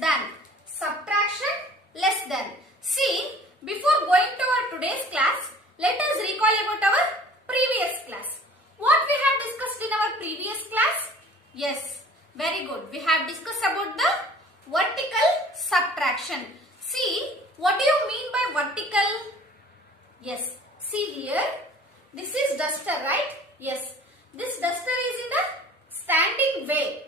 than. Subtraction less than. See, before going to our today's class, let us recall about our previous class. What we have discussed in our previous class? Yes, very good. We have discussed about the vertical subtraction. See, what do you mean by vertical? Yes, see here, this is duster, right? Yes, this duster is in the standing way.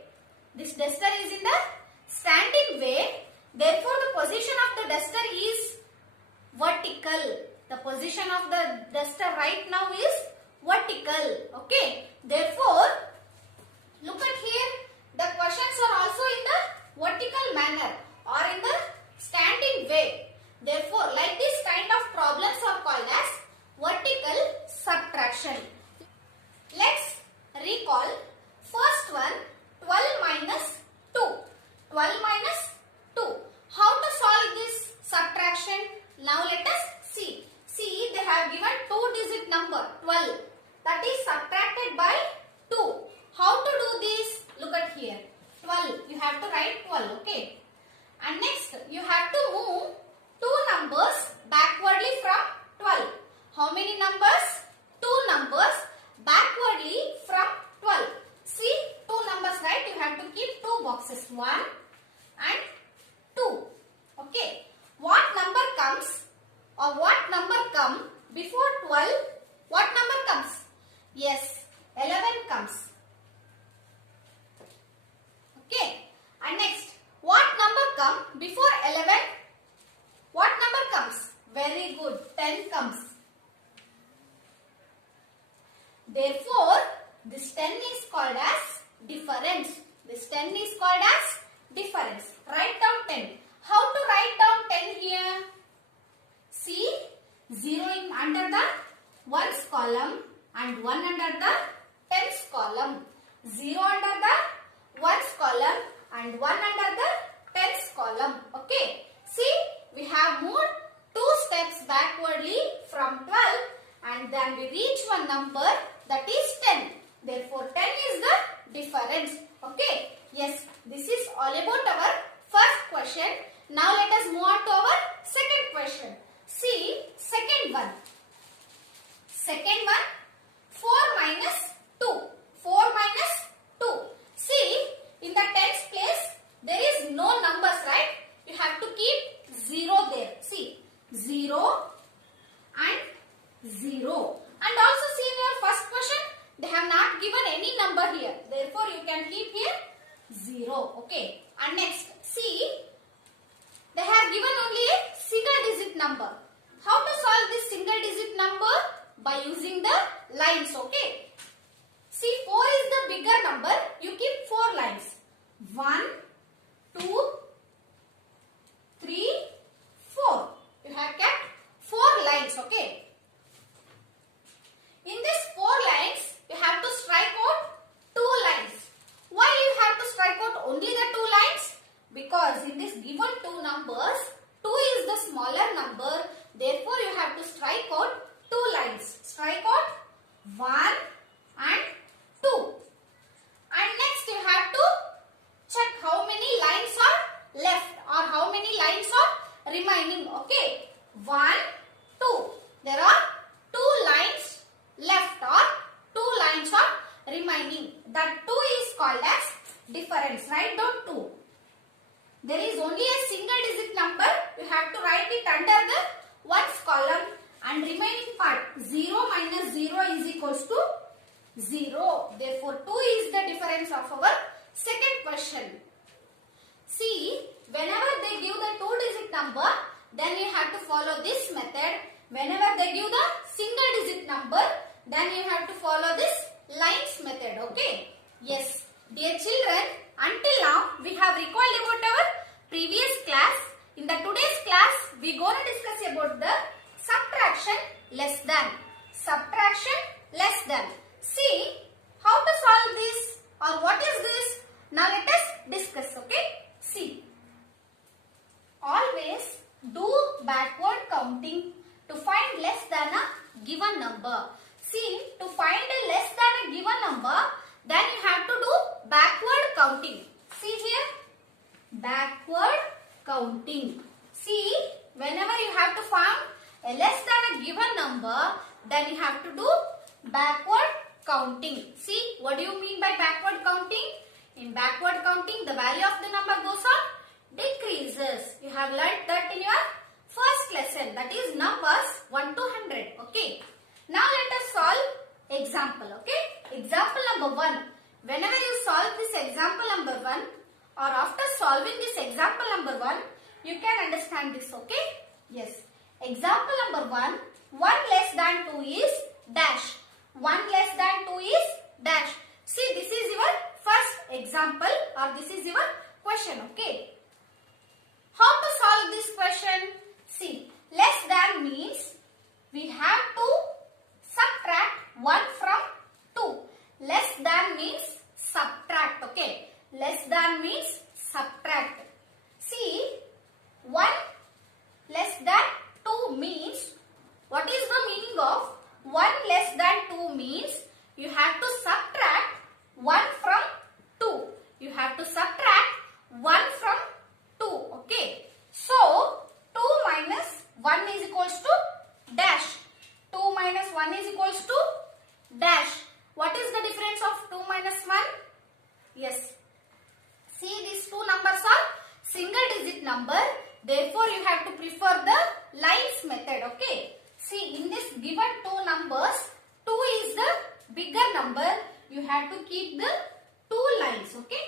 This duster is in the standing way. Therefore, the position of the duster is vertical. The position of the duster right now is vertical. Okay. Therefore, look at here. The questions are also in the vertical manner or in the standing way. Therefore, like this kind of problems are called as vertical subtraction. Let's recall. First one, 12 minus 2. 12 minus 2. How to solve this subtraction? Now let us see. See, they have given 2-digit number 12. That is subtracted by 2. How to do this? Look at here. 12. You have to write 12. Okay. And next, you have to move 2 numbers backwardly from 12. How many numbers? 2 numbers backwardly from 12. See, 2 numbers, right? You have to keep 2 boxes. 1 and 2. Okay. What number comes or what number come before 12? What number comes? Yes, 11 comes. Okay. And next, what number come before 11? What number comes? Very good. 10 comes. Therefore, this 10 is called as difference. This 10 is called as difference. Write down 10. How to write down 10 here? See, 0 in under the ones column and 1 under the tens column. 0 under the ones column and 1 under the tens column. Okay. See, we have moved 2 steps backwardly from 12 and then we reach one number, that is 10. Therefore, 10 is the difference. Okay. Yes, this is all about our first question. Now let us move on to our second question. See, second one. Second one, 4 minus 2. 4 minus 2. See, in the tens place, there is no numbers, right? You have to keep 0 there. See, 0 and 0. And also see in your first question, they have not given any number here. Therefore, you can keep here 0. Okay. And next, see, they have given only a single digit number. How to solve this single digit number? By using the lines. Okay. See, 4 is the bigger number. You keep 4 lines. 1, 2, 3, 4. You have kept 4 lines. Okay. In these 4 lines, you have to strike out 2 lines. Why you have to strike out only the 2 lines? Because in this given 2 numbers, 2 is the smaller number. Therefore, you have to strike out 2 lines. Strike out 1 and 2. And next, you have to check how many lines are left or how many lines are remaining. Okay. 1, 2. There are 2 lines left or 2 lines are remaining. That 2 is called as difference. Write down 2. There is only a single digit number. You have to write it under the ones column and remaining part 0 minus 0 is equals to 0. Therefore, 2 is the difference of our second question. See, whenever they give the 2-digit number, then you have to follow this method. Whenever they give the single digit number, then you have to follow this lines method. Okay. Yes. Dear children, until now we have recalled about our previous class. In the today's class, we going to discuss about the subtraction less than. Subtraction less than. See how to solve this or what is this? Now let us discuss. Okay. See. Always do backward counting to find less than a given number. See, to find a less than a given number, then you have to do backward counting. See here, backward counting. See, whenever you have to find a less than a given number, then you have to do backward counting. See, what do you mean by backward counting? In backward counting, the value of the number goes on decreases. You have learnt that in your first lesson, that is numbers 1 to 100. Okay. Now let us solve example. Okay. Example number 1. Whenever you solve this example number 1 or after solving this example number 1, you can understand this. Okay. Yes. Example number 1. 1 less than 2 is dash. 1 less than 2 is dash. See, this is your first example or this is your question. Okay. How to solve this question? See, less than means we have to subtract 1 from 2. Less than means subtract. Okay. Less than means subtract. See, 1 less than 2 means, what is the meaning of 1 less than 2 means you have to subtract 1 from 2. You have to subtract 1 from 2. Okay. So, 2 minus 1 is equals to dash. 2 minus 1 is equals to dash. What is the difference of 2 minus 1? Yes. See, these two numbers are single digit number. Therefore, you have to prefer the lines method. Okay. See, in this given two numbers, 2 is the bigger number. You have to keep the 2 lines. Okay.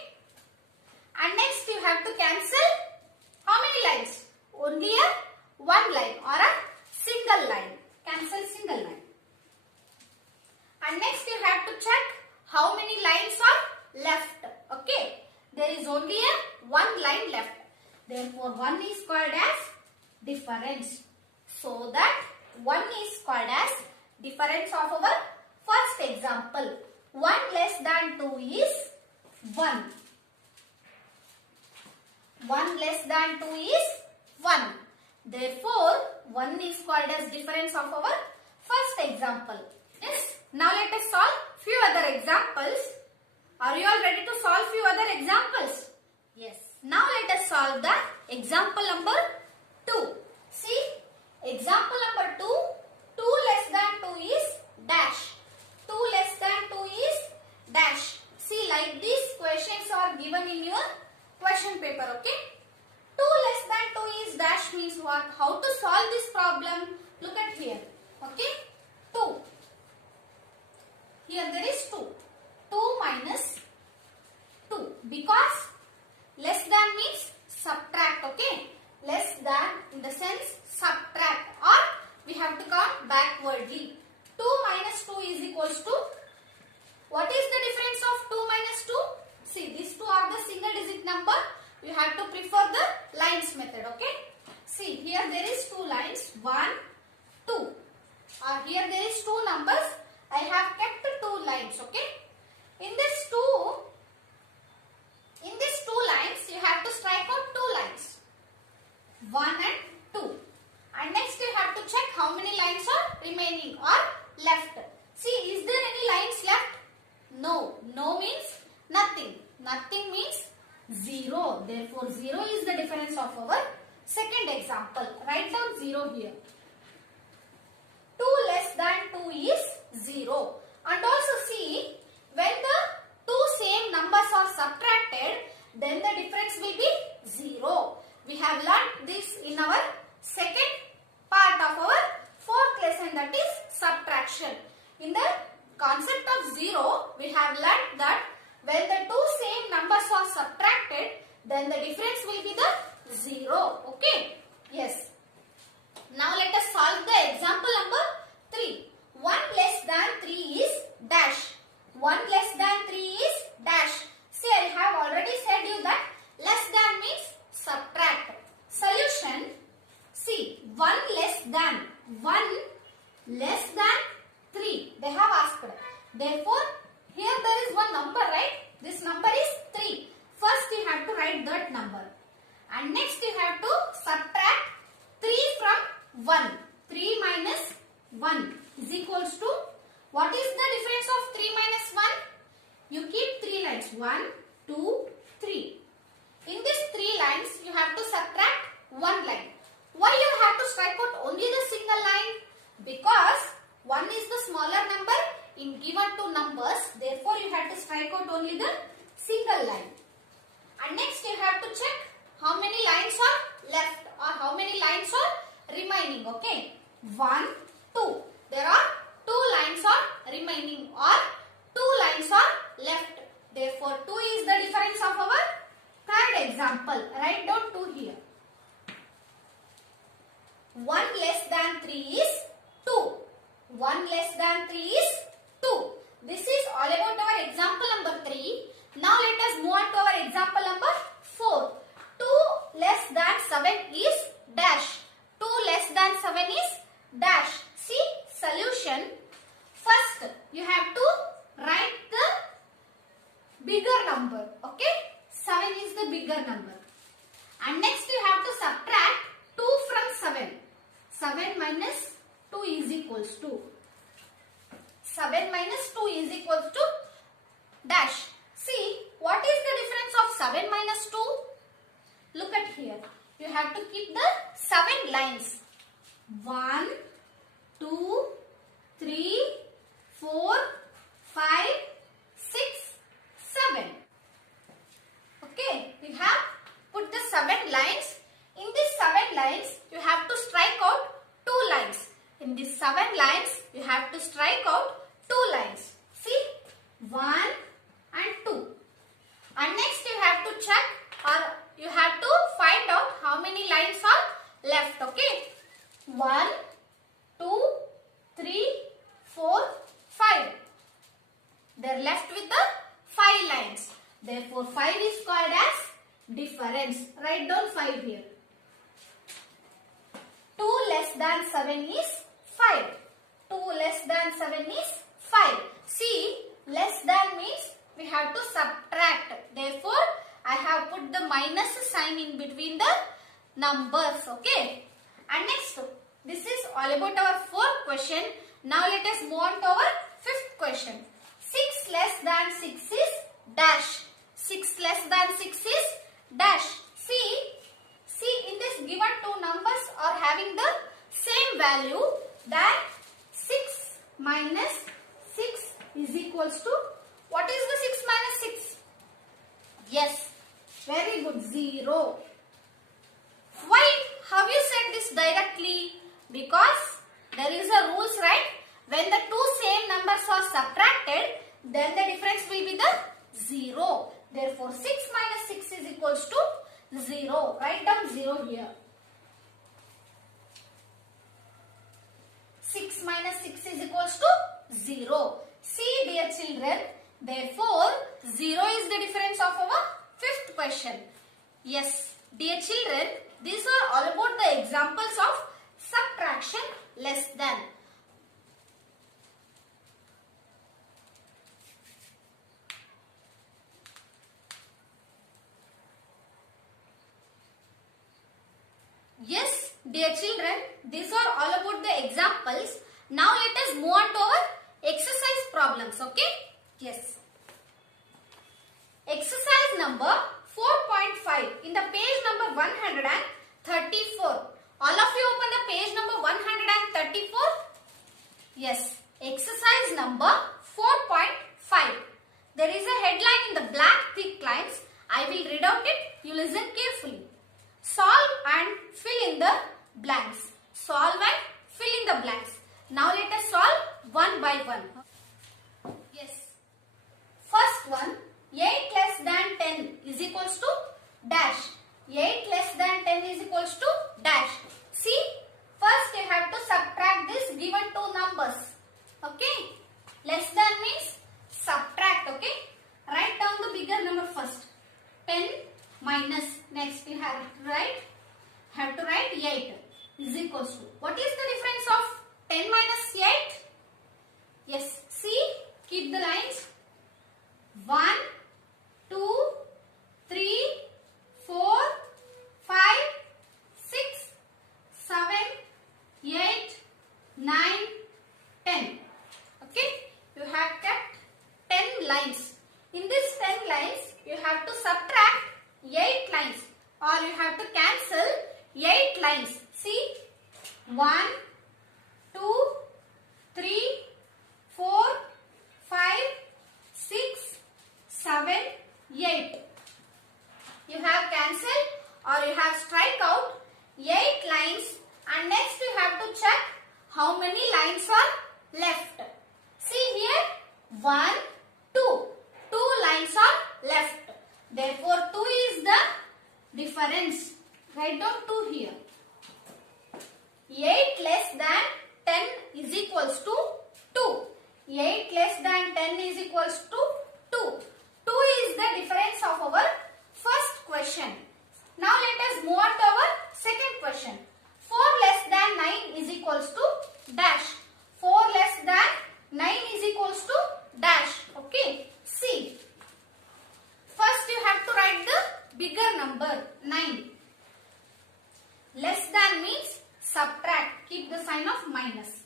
And next you have to cancel how many lines? Only a 1 line or a single line. Cancel single line. And next you have to check how many lines are left. Okay. There is only a 1 line left. Therefore, 1 is called as difference. So that 1 is called as difference of our first example. 1 less than 2 is 1. 1 less than 2 is 1. Therefore, 1 is called as difference of our first example. Yes. Now let us solve few other examples. Are you all ready to solve few other examples? Yes. Now let us solve the example number 2. See, example number 2. 2 less than 2 is dash. 2 less than 2 is dash. See, like these questions are given in your question paper. Okay. 2 less than 2 is dash means what? How to solve this problem? Look at here. Okay. 2. Here there is 2. 2 minus 2. Because less than means subtract. Okay. Less than in the sense subtract, or we have to count backwardly. 2 minus 2 is equals to, what is the difference of 2 minus 2? See, these two are the single digit number. You have to prefer the lines method. Okay. See, here there is 2 lines. 1, 2. Or here there is 2 numbers. I have kept 2 lines. Okay. In these two lines, you have to strike out 2 lines. 1 and 2. And next you have to check how many lines are remaining or left. See, is there any lines left? No. No means nothing. Nothing means 0. Therefore, 0 is the difference of our second example. Write down 0 here. 2 less than 2 is 0. And also see, when the two same numbers are subtracted, then the difference will be 0. We have learnt this in our second part of our fourth lesson, that is subtraction. In the concept of 0, we have learnt that when the two same numbers are subtracted, then the difference will be the 0. Okay. Yes. Now let us solve the example number 3. 1 less than 3 is dash. 1 less than 3 is dash. See, I have already said you that less than means subtract. Solution. See, 1 less than 3. They have asked. Therefore, here there is one number, right? This number is 3. First you have to write that number. And next you have to subtract 3 from 1. 3 minus 1 is equals to, what is the difference of 3 minus 1? You keep 3 lines. 1, 2, 3. In these 3 lines, you have to subtract remaining. Okay, 1, 2. There are 2 lines are remaining or 2 lines are left. Therefore, 2 is the difference of our third example. Write down 2 here. 1 less than 3 is 2. 1 less than 3 is 2. This is all about our example number 3. Now let us move on to our example number 4. 2 less than 7 is dash. 2 less than 7 is dash. See solution. First you have to write the bigger number. Okay, 7 is the bigger number. And next you have to subtract 2 from 7. 7 minus 2 is equals to 7 minus 2 is equals to dash. See what is the difference of 7 minus 2? Look at here. You have to keep the 7 lines. 1, 2, 3, 4, 5, 6, 7. Okay, we have put the 7 lines. In these 7 lines, you have to strike out 2 lines. In these 7 lines, you have to strike out 2 lines. See, 1 and 2. And next you have to check or you have to find out how many lines are left. Okay, 1, 2, 3, 4, 5. They are left with the 5 lines. Therefore, 5 is called as difference. Write down 5 here. 2 less than 7 is 5. 2 less than 7 is 5. See, less than means we have to subtract. Therefore, I have put the minus sign in between the numbers. Okay. And next, this is all about our fourth question. Now let us move on to our fifth question. 6 less than 6 is dash. 6 less than 6 is dash. See in this given two numbers are having the same value, that 6 minus 6 is equals to, what is the 6 minus 6? Yes, very good, 0. Why have you said this directly? Because there is a rules, right? When the two same numbers are subtracted, then the difference will be the 0. Therefore, 6 minus 6 is equals to 0. Write down 0 here. 6 minus 6 is equals to 0. See, dear children, therefore 0 is the difference of our fifth question. Yes, dear children, these are all about the examples of subtraction less than. Yes, dear children, these are all about the examples. Now let us move on to our exercise problems. Okay? Yes. Exercise number 4.5 in the page number 134. All of you open the page number 134. Yes. Exercise number 4.5. There is a headline in the black thick lines. I will read out it. You listen carefully. Solve and fill in the blanks. Solve and fill in the blanks. Now let us solve one by one. Yes. First one, 8 less than 10 is equals to dash. 8 less than 10 is equals to dash. See, first you have to subtract this given two numbers. Okay. Less than means subtract. Okay. Write down the bigger number first. 10 minus, next you have to write 8 is equals to, what is the difference of 10 minus 8? Yes, see, keep the lines. 1, 2, 3, 4, 5, 6, 7, 8, 9, 10. Okay, you have kept 10 lines. In these 10 lines, you have to subtract 8 lines or you have to cancel 8 lines. See, 1, 2, 3, 4, 5, 6, 7, 8. You have cancelled or you have strike out 8 lines And next you have to check how many lines are left. See here 1, 2. 2 lines are left. Therefore 2 is the difference. Write down 2 here. 8 less than 10 is equals to 2. 8 less than 10 is equals to 2. 2 is the difference of our first question. Now let us move on to our second question. 4 less than 9 is equals to dash. 4 less than 9 is equals to dash. Okay. See. First you have to write the bigger number 9. Less than means subtract. Keep the sign of minus.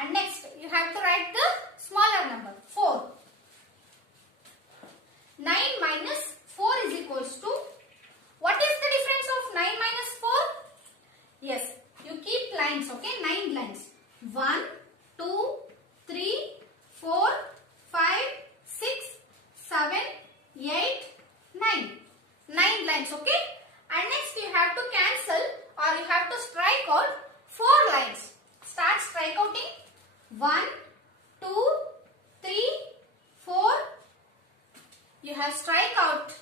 And next you have to write the smaller number 4. 9 minus 4 is equals to, what is the difference of 9 minus 4? Yes, you keep lines, okay, 9 lines. 1, 2, 3, 4, 5, 6, 7, 8, 9. 9 lines, okay. And next you have to cancel or you have to strike out 4 lines. Start strike outing. 1, 2, 3, 4. You have strike out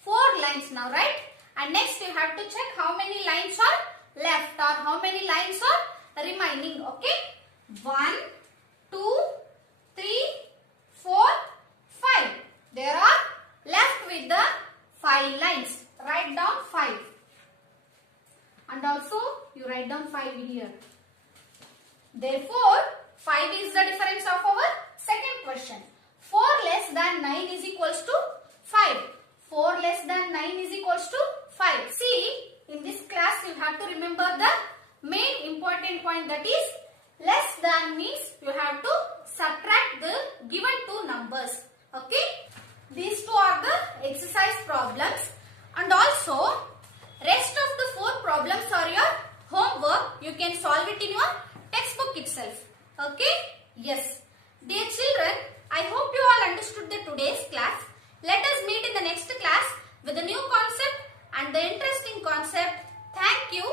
4 lines now, right? And next you have to check how many lines are left or how many lines are remaining, okay? 1, 2, 3, 4, 5. There are left with the 5 lines. Write down 5. And also you write down 5 here. Therefore, 5 is the difference of our second question. 4 less than 9 is equals to 5. 4 less than 9 is equals to 5. See, in this class you have to remember the main important point, that is less than means you have to subtract the given two numbers. Okay. These two are the exercise problems, and also rest of the 4 problems are your homework. You can solve it in your textbook itself. Okay. Yes. Dear children, I hope you all understood the today's class. Let us meet in the next class with a new concept and the interesting concept. Thank you.